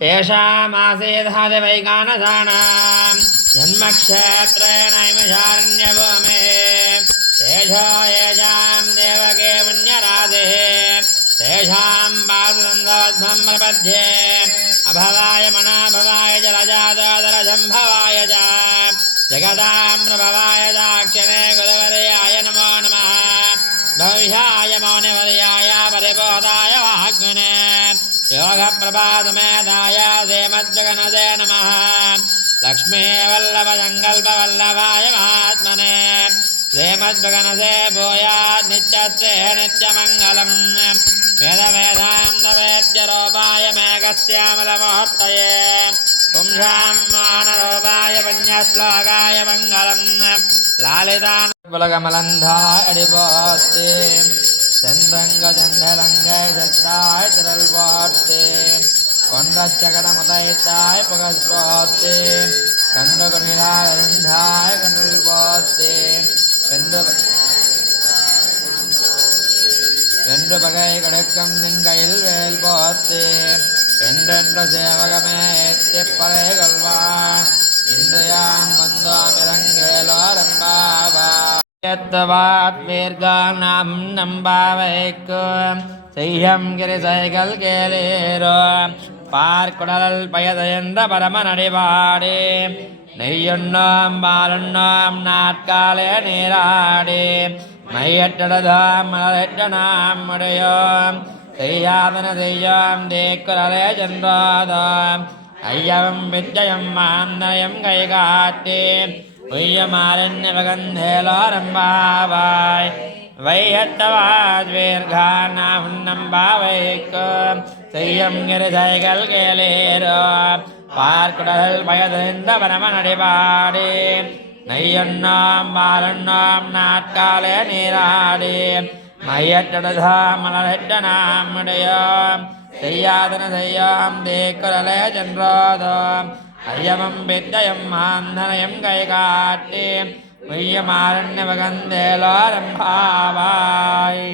येषामासेधादिवैगानसानां जन्मक्षेत्रेणैमशारण्यवो मे तेषो येषां देवके पुण्यराधेः तेषां वासुसन्धवध्वं प्रपद्ये अभवाय मनाभवाय जलजातोदरसम्भवाय च जगतां प्रभवाय दाक्षिणे गुरुवर्याय नमो नमः भविष्याय मौनिवर्याय परिबोधाय वाग्मिने योगप्रभातमेधाय श्रीमद्जगन्नाथे नमः लक्ष्मीवल्लभसङ्कल्पवल्लभाय महात्मने श्रीमद्जगन्नाथे भूयात् नित्यस्ते नित्यमङ्गलम् वेदवेदान्तवेद्यरूपाय मेघश्यामलमूर्तये पुंसां मानरूपाय पुण्यश्लोकाय मङ्गलम् लालितानुलकमलन्धाय अडिपोस्ते चन्द्रङ्गचण्डलङ्गै सत्ताय तिरल्पोस्ते कोण्डच्चकटमुदैताय पुगस्पोस्ते कण्डकुनिलाय कण्डुल्पोस्ते வென்று பகை கொடுக்கும் நின்கையில் வேல் போத்தே என்றென்ற சேவகமே எத்திப்பறை கொள்வான் இன்றையாம் வந்தோம் இறங்கேலோரம்பாவாத் வீர்கால் நாம் நம்பாவைக்கும் செய்யம் கிரிசைகள் கேளீரோ பார்க்குடல் பயதையென்ற பரம நடிபாடி நெய்யுண்ணோம் பாலுண்ணோம் நாட்காலே நீராடி மையற்றதாம் மலரற்ற நாம் உடையோம் செய்யாதன செய்யோம் தேக்குரலே சென்றோதோம் ஐயவம் விஜயம் மாந்தயம் கை காட்டி உய்யமாரண்ய வகந்தேலோரம்பாவாய் வையத்தவாத்வீர்கானா உன்னம்பாவைக்கும் செய்யம் கிரிசைகள் கேளீரோ பார்க்குடல் பயதிருந்த பரம நடிபாடி நெய்யொண்ணாம் பாலுண்ணாம் நாட்காலே நீராடி மையற்றதாம் மலரற்ற நாம் உடையோம் செய்யாதன செய்யோம் தேக்குரலே சென்றோதோம் ஐயமம் வித்தயம் மாந்தனயம் கை காட்டி மெய்யமாரண்ய வகந்தேலோரம்பாவாய்.